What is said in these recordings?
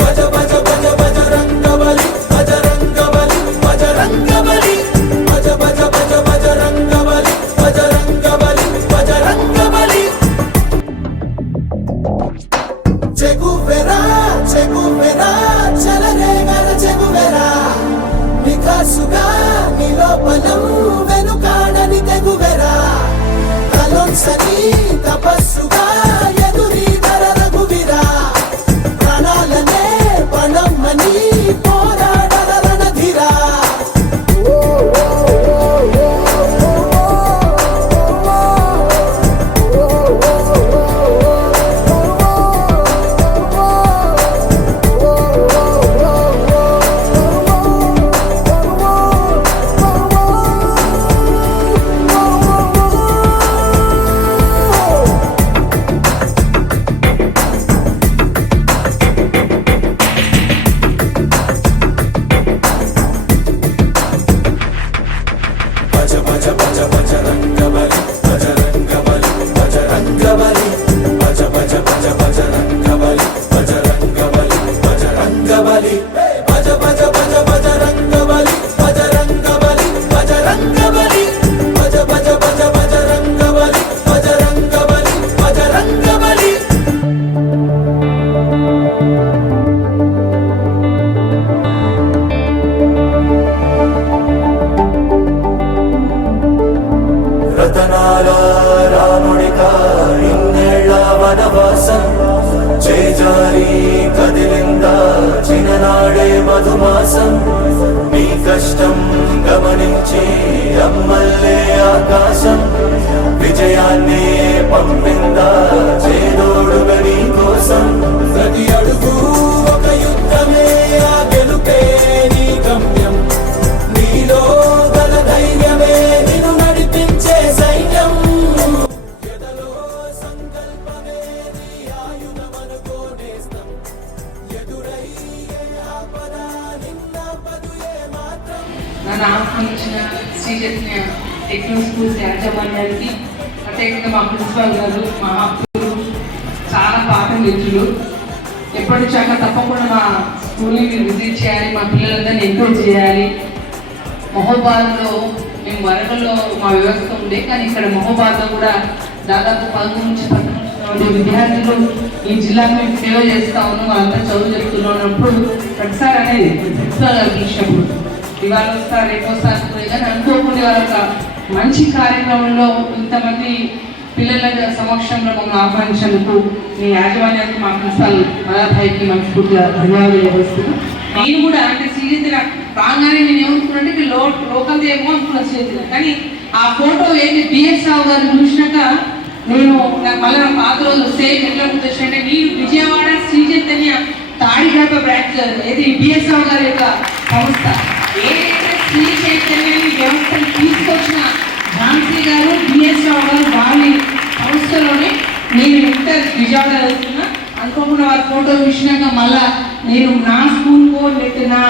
భజ భజ భజ బజరంగబలి బజరంగబలి బజరంగబలి భజ భజ భజ బజరంగబలి బజరంగబలి బజరంగబలి చెగువెరా చెగువెరా చలరేగర చెగువెరా నికాసుగా నిలోపలం వెనుకాడని తెగువెరా కలొంసని తపస్సుగా ఎదురీదర రఘువీరా ప్రాణాలనే పణమ్మని పోరాడర రణధీరా భజ భజ భజ బజరంగబలి బజరంగబలి బజరంగబలి భజ భజ భజ బజరంగబలి బజరంగబలి బజరంగబలి భజ భజ భజ బజరంగబలి బజరంగబలి బజరంగబలి భజ భజ భజ బజరంగబలి బజరంగబలి బజరంగబలి రతనాల రాముడికా ఇన్నేళ్ల వనవాసం చేజారి కదిలిందా చిన్ననాడే మధుమాసం నీ కష్టం గమనించి అమ్మల్లే ఆకాశం విజయాన్ని పంపిందా చేదోడుగా నీ కోసం ప్రతి అడుగు ఒక యుద్ధమే ఆ గెలుపే నీ గమ్యం నీలో గల ధైర్యమే నిన్ను నడిపించే సైన్యం ఎదలో సంకల్పమే నీ ఆయుధమనుకోనేస్తం ఎదురయ్యే ఆపద నిన్నపదు ఏ మాత్రం. నన్ను ఆహ్వానించిన శ్రీ చైతన్య టెక్నో స్కూల్స్ యాజమాన్యానికి ప్రత్యేకంగా మా ప్రిన్సిపాల్ గారు మా ఆప్తులు చాలా పాత మిత్రులు ఎప్పటి నుంచి తప్పకుండా మా స్కూల్ని మీరు విజిట్ చేయాలి, మా పిల్లలందరినీ ఎంకరేజ్ చేయాలి. మహోబాద్లో మేము వరంగల్లో మా వ్యవస్థ ఉండే, కానీ ఇక్కడ మహోబాద్లో కూడా దాదాపు 11 నుంచి 19 విద్యార్థులు ఈ జిల్లాకు మేము సేవ చేస్తా ఉన్నాం. వాళ్ళంతా చదువు చెప్తున్నప్పుడు ప్రతిసారి అనేది ప్రిన్సిపల్ గారు పిలిచినప్పుడు ఇవాళ వస్తారు రేపు వస్తారు కానీ అనుకోకుండా వాళ్ళ ఒక మంచి కార్యక్రమంలో ఇంతమంది పిల్లల సమక్షంలో మమ్మల్ని ఆహ్వానించినందుకు మీ యాజమాన్యానికి మా ప్రిన్సిపల్ మదాభాయికి మనస్ఫూర్తిగా ధన్యవాదాలు చేస్తున్నాను. నేను కూడా అంటే శ్రీజిత్తుగా రాగానే నేను ఏమనుకున్నానంటే లోకల్ ఏమో అనుకున్నా శ్రీజిత్తుగా, కానీ ఆ ఫోటో ఏంటి బిఎస్ రావు గారిని చూసినాక నేను మళ్ళీ నా పాత రోజు సేమ్ ఎట్లా గుర్తొచ్చినట్టే నేను విజయవాడ శ్రీచైతన్య తాడిగడప బ్రాంచ్ ఏది బిఎస్ రావు గారి యొక్క సంస్థ ఏదైతే శ్రీ చైతన్యాన్ని వ్యవస్థను తీసుకొచ్చిన ఝాన్సీ గారు బిఎస్ రావు గారు వాళ్ళ సంస్థలోనే నేను ఇంటర్ విజయవాడ వెళ్తున్నా. అనుకోకుండా వారి ఫోటో చూసినాక మళ్ళా నేను నా స్కూల్కో లేకపోతే నా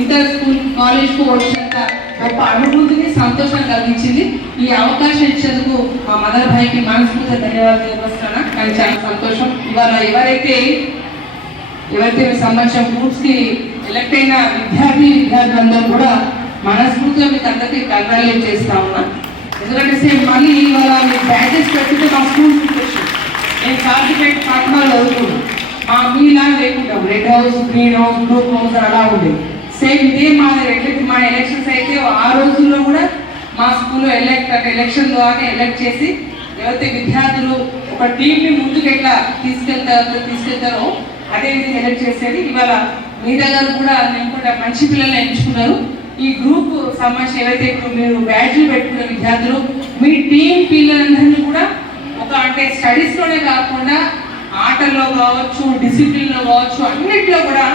ఇంటర్ స్కూల్ కాలేజ్కో వచ్చినంత గొప్ప అనుభూతిని సంతోషం కలిగించింది. ఈ అవకాశం ఇచ్చేందుకు మా మదర్ భాయికి మనస్ఫూర్తిగా ధన్యవాదాలు తెలియజేస్తున్నా. కానీ చాలా సంతోషం. ఇవాళ ఎవరైతే సంబంధించిన గ్రూప్స్కి ఎలక్ట్ అయిన విద్యార్థులందరూ కూడా మనస్ఫూర్తిగా మీకు అందరికీ కంగ్రాచులేట్ చేస్తా ఉన్నా. ఎందుకంటే మళ్ళీ ఇవాళ మీరు బ్యాచెస్ పెట్టుకుంటే మా స్కూల్ సిచ్యువేషన్ నేను కార్పొరేట్ పట్టణాలు చదువుకున్నాను. మీలా లేకుండా red house, green house, blue house అలా ఉండేది. సేమ్ ఇదే మా ఎలక్షన్స్ అయితే ఆ రోజుల్లో కూడా మా స్కూల్లో ఎలక్షన్ ద్వారా ఎలక్ట్ చేసి ఎవరైతే విద్యార్థులు ఒక టీంని ముందుకు ఎట్లా తీసుకెళ్తారో అదే విధంగా ఎలక్ట్ చేసేది. ఇవాళ మీ దగ్గర కూడా నేను కూడా మంచి పిల్లల్ని ఎంచుకున్నారు. ఈ గ్రూప్ సంబంధించి ఏవైతే ఇప్పుడు మీరు బ్యాడ్జ్లు పెట్టుకున్న విద్యార్థులు మీ టీం పిల్లలందరినీ కూడా ఒక అంటే స్టడీస్లోనే కాకుండా ఆటల్లో కావచ్చు, డిసిప్లిన్లో కావచ్చు, అన్నింటిలో కూడా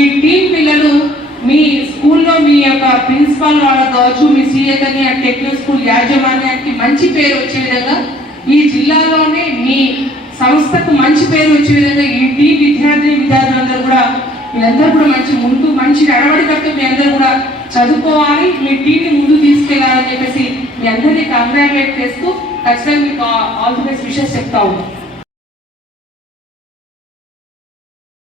ఈ టీం పిల్లలు మీ స్కూల్లో మీ యొక్క ప్రిన్సిపాల్ వాళ్ళకు కావచ్చు, మీ శ్రీచైతన్య టెక్నో స్కూల్ యాజమాన్యానికి మంచి పేరు వచ్చే విధంగా ఈ జిల్లాలోనే మీ సంస్థకు మంచి పేరు వచ్చే విధంగా ఈ టీం విద్యార్థులందరూ కూడా మీరందరూ కూడా మంచి నడవడికట్టు మీ అందరూ కూడా చదువుకోవాలి, మీ టీంని ముందు తీసుకెళ్లాలని చెప్పేసి మీ అందరినీ కంగ్రాచులేట్ చేస్తూ ఖచ్చితంగా మీకు ఆల్ ది బెస్ట్ విషెస్ చెప్తా ఉన్నాం.